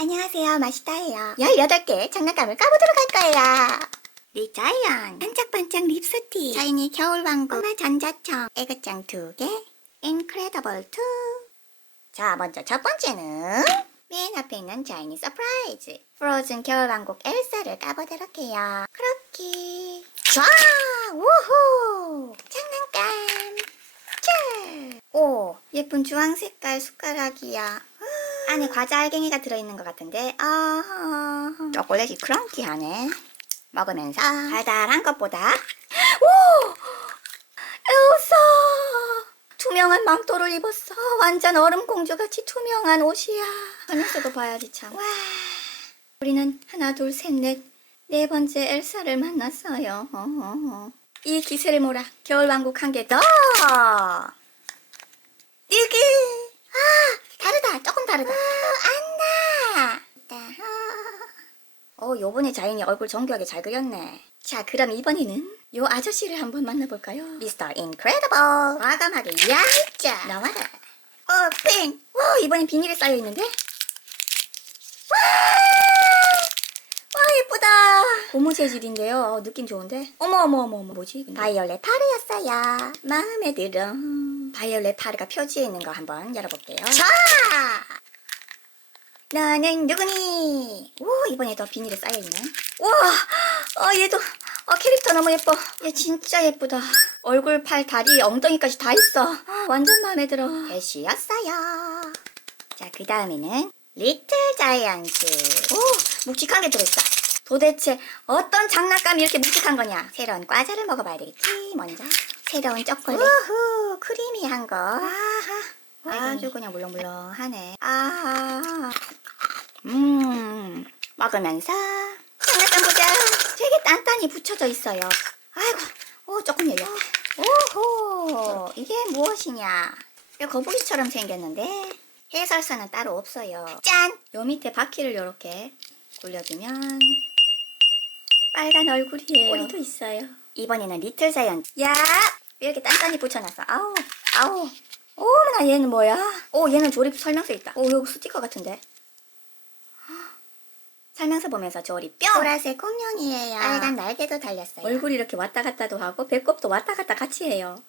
안녕하세요, 마시다예요. 18개 장난감을 까보도록 할 거예요. 리자이언, 반짝반짝 립스틱, 샤이니 겨울왕국, 꼬마 전자청, 애교짱 2개, 인크레더블 2. 자, 먼저 첫 번째는 맨 앞에 있는 샤이니 서프라이즈. 프로즌 겨울왕국 엘사를 까보도록 해요. 그렇게. 쫙! 우후! 장난감! 짠! 오, 예쁜 주황 색깔 숟가락이야. 안에 과자 알갱이가 들어있는 것 같은데, 아, 초콜릿이 크런키하네. 먹으면서 달달한 것보다, 오! 엘사! 투명한 망토를 입었어. 완전 얼음 공주같이 투명한 옷이야. 안에서도 봐야지 참. 와. 우리는 하나, 둘, 셋, 넷. 네 번째 엘사를 만났어요. 어허허. 이 기세를 몰아 겨울왕국 한 개 더. 여기. 아, 다르다. 다르다. 안나. 어, 요번에 자인이 얼굴 정교하게 잘 그렸네. 자, 그럼 이번에는 요 아저씨를 한번 만나볼까요? 미스터 인크레더블. 과감하게 얄짜. 나와라. 어, 핑. 와, 이번엔 비닐에 쌓여있는데? 와! 와, 예쁘다. 고무 재질인데요. 어, 느낌 좋은데? 어머, 어머, 어머, 어머. 뭐지? 근데? 바이올렛 파르였어요. 마음에 들어. 바이올렛 파르가 표지에 있는 거 한번 열어볼게요. 자! 너는 누구니? 오, 이번에도 비닐에 쌓여있네. 와, 어, 얘도, 어, 캐릭터 너무 예뻐. 얘 진짜 예쁘다. 얼굴, 팔, 다리, 엉덩이까지 다 있어. 완전 마음에 들어. 애쉬였어요. 자, 그 다음에는 리틀 자이언츠. 오, 묵직한 게 들어있다. 도대체 어떤 장난감이 이렇게 묵직한 거냐? 새로운 과자를 먹어봐야 되겠지, 먼저. 새로운 초콜릿. 우후, 크리미한 거. 아하. 아주 그냥 물렁물렁하네. 아, 음, 먹으면서 장난감 보자. 되게 단단히 붙여져 있어요. 아이고, 오 조금 열려. 오호, 이게 무엇이냐? 거북이처럼 생겼는데 해설사는 따로 없어요. 짠! 요 밑에 바퀴를 이렇게 굴려주면 빨간 얼굴이에요. 꼬리도 있어요. 이번에는 리틀 자이언. 야! 이렇게 단단히 붙여놨어. 아우, 아우. 어머나 얘는 뭐야? 오 얘는 조립 설명서 있다. 오 이거 스티커 같은데. 설명서 보면서 조립 뿅. 보라색 공룡이에요. 빨간 날개도 달렸어요. 얼굴이 이렇게 왔다 갔다도 하고 배꼽도 왔다 갔다 같이 해요.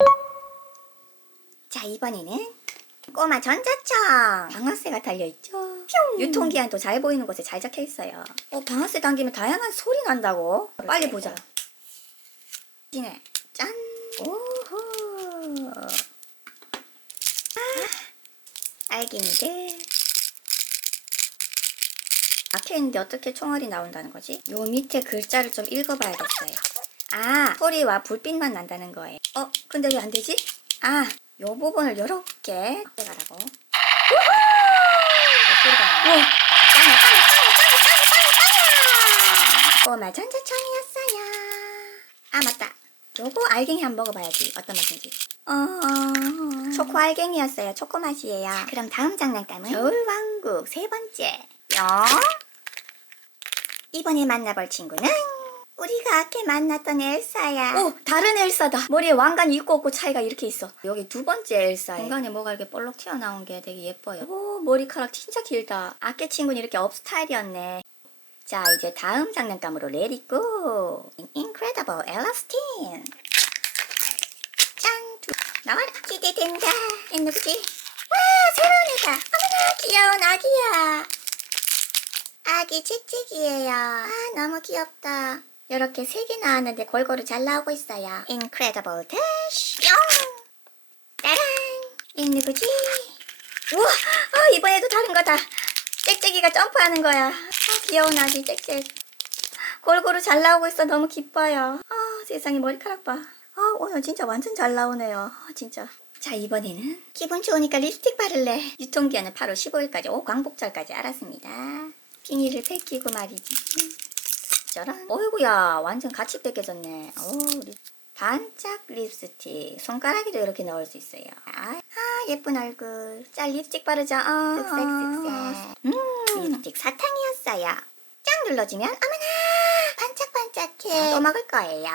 자 이번에는 꼬마 전자청. 방아쇠가 달려있죠. 유통기한도 잘 보이는 곳에 잘 적혀 있어요. 어 방아쇠 당기면 다양한 소리 난다고. 빨리 보자. 지네. 짠. 오호. 알갱이들. 막혀있는데 어떻게 총알이 나온다는 거지? 요 밑에 글자를 좀 읽어봐야겠어요. 아, 소리와 불빛만 난다는 거예요. 어, 근데 왜 안 되지? 아, 요 부분을 요렇게 빼가라고. 우후! 소리가 나네. 짱해, 짱해, 짱해, 짱해, 짱해, 짱해, 짱해! 꼬마 전자청이었어요. 아, 맞다. 요거 알갱이 한번 먹어봐야지. 어떤 맛인지. 어, 초코 알갱이였어요. 초코 맛이에요. 그럼 다음 장난감은 겨울왕국 세 번째. 뿅. 이번에 만나볼 친구는 우리가 아까 만났던 엘사야. 오, 다른 엘사다. 머리에 왕관 있고 없고 차이가 이렇게 있어. 여기 두 번째 엘사에 중간에 뭐가 이렇게 볼록 튀어나온 게 되게 예뻐요. 오, 머리카락 진짜 길다. 아까 친구는 이렇게 업 스타일이었네. 자, 이제 다음 장난감으로 레디고 인크레더블 엘라스틴. 짠! 두... 나와라! 기대된다! 얘 누구지? 와! 새로운 애다! 어머나! 귀여운 아기야! 아기 칙칙이에요. 아, 너무 귀엽다. 이렇게 세개 나왔는데 골고루 잘 나오고 있어요. 인크레더블 대쉬! 뿅! 따란! 얘 누구지? 우와! 아, 이번에도 다른 거다. 짹짹이가 점프하는 거야. 아, 귀여운 아기 짹짹. 골고루 잘 나오고 있어. 너무 기뻐요. 아, 세상에 머리카락 봐. 아, 오늘 진짜 완전 잘 나오네요. 아, 진짜. 자, 이번에는 기분 좋으니까 립스틱 바를래. 유통기한은 8월 15일까지, 오, 광복절까지 알았습니다. 비닐을 벗기고 말이지. 짜란. 어이구야, 완전 같이 뺏겨졌네. 오, 립- 반짝 립스틱. 손가락에도 이렇게 넣을 수 있어요. 아, 아, 예쁜 얼굴. 자, 립스틱 바르자. 아, 쓱싹쓱싹. 음, 립스틱 사탕이었어요. 짱 눌러주면, 어머나! 반짝반짝해. 또 먹을 거예요.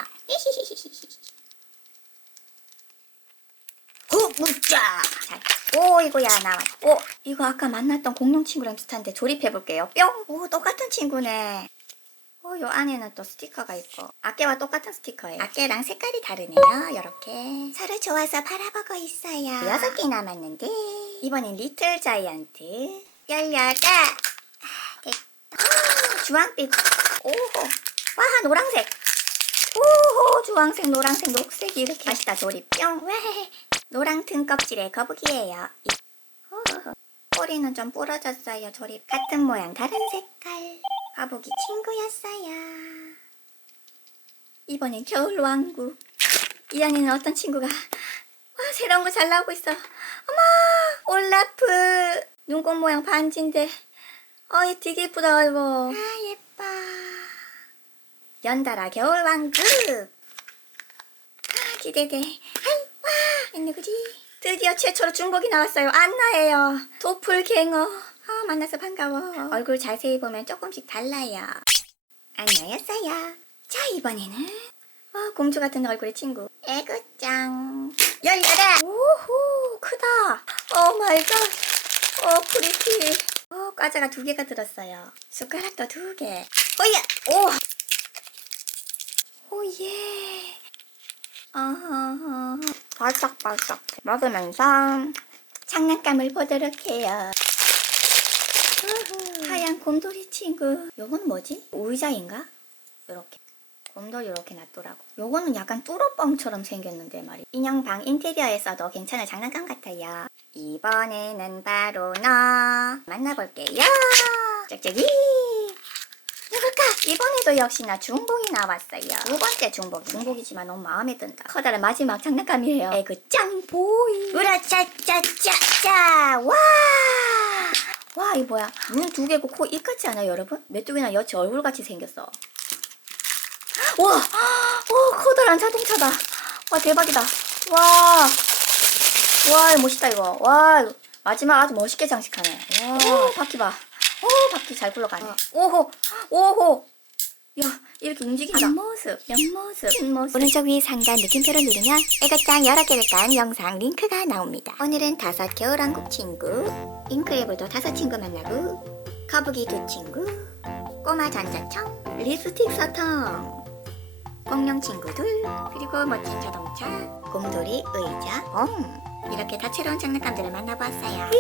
후! 웃자. 자, 오 이거야 나왔. 오 이거 아까 만났던 공룡 친구랑 비슷한데 조립해 볼게요. 뿅. 오 똑같은 친구네. 오, 요 안에는 또 스티커가 있고 아깨와 똑같은 스티커예요. 아깨랑 색깔이 다르네요. 이렇게 서로 좋아서 바라보고 있어요. 여섯 개 남았는데 이번엔 리틀 자이언트 열려라. 아, 됐다. 오, 주황빛. 오호. 와 노란색. 오호 주황색 노란색 녹색 이렇게 맛있다 조립 뿅. 왜? 노랑 등 껍질의 거북이에요. 이- 호호호. 꼬리는 좀 부러졌어요. 조립 같은 모양 다른 색깔. 거북이 친구였어요. 이번엔 겨울 왕국. 이 안에는 어떤 친구가 와 새로운 거 잘 나오고 있어. 어머 올라프 눈꽃 모양 반지인데 어얘 되게 예쁘다 이거. 아 예뻐. 연달아 겨울 왕국. 아 기대돼. 아이 와 누구지? 드디어 최초로 중복이 나왔어요. 안나예요. 도플갱어. 아 만나서 반가워. 얼굴 자세히 보면 조금씩 달라요. 안나였어요. 자 이번에는 어, 공주 같은 얼굴의 친구. 애구짱. 열려라. 오호 크다. 오 마이 갓. 어 프리티. 어 과자가 두 개가 들었어요. 숟가락도 두 개. 오야. 오. 오예. 아하하. 바삭바삭. 먹으면서 장난감을 보도록 해요. 하얀 곰돌이 친구. 요건 뭐지? 의자인가? 요렇게. 곰돌이 이렇게 놨더라고. 요거는 약간 뚜러뻥처럼 생겼는데 말이야. 인형 방 인테리어에서도 괜찮은 장난감 같아요. 이번에는 바로 너 만나볼게요. 짝짝이. 누굴까? 이번에도 역시나 중복이 나왔어요. 두 번째 중복. 중복이지만 너무 마음에 든다. 커다란 마지막 장난감이에요. 에그 짱 보이. 으라짜짜짜짜. 와. 와, 이 뭐야? 눈 두 개고 코 입 같지 않아요, 여러분? 메뚜기나 여치 얼굴 같이 생겼어. 와, 와, 커다란 자동차다. 와, 대박이다. 와, 와, 이거 멋있다, 이거. 와, 이거 마지막 아주 멋있게 장식하네. 와, 바퀴 봐. 오, 바퀴 잘 굴러가네. 오호, 오호. 야, 이렇게 움직인다. 옆모습, 옆모습, 뒷모습. 오른쪽 위 상단 느낌표를 누르면 애가짱 여러 개를 깐 영상 링크가 나옵니다. 오늘은 다섯 겨울왕국 친구, 잉크레블도 다섯 친구 만나고, 거북이 두 친구, 꼬마 전자청, 립스틱 사탕, 공룡 친구들, 그리고 멋진 자동차, 곰돌이 의자, 옴. 이렇게 다채로운 장난감들을 만나보았어요.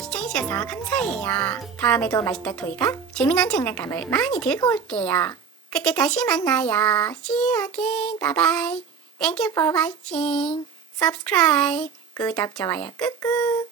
시청해주셔서 감사해요. 다음에도 맛있다 토이가 재미난 장난감을 많이 들고 올게요. 그때 다시 만나요. See you again. Bye bye. Thank you for watching. Subscribe. 구독, 좋아요 꾹꾹.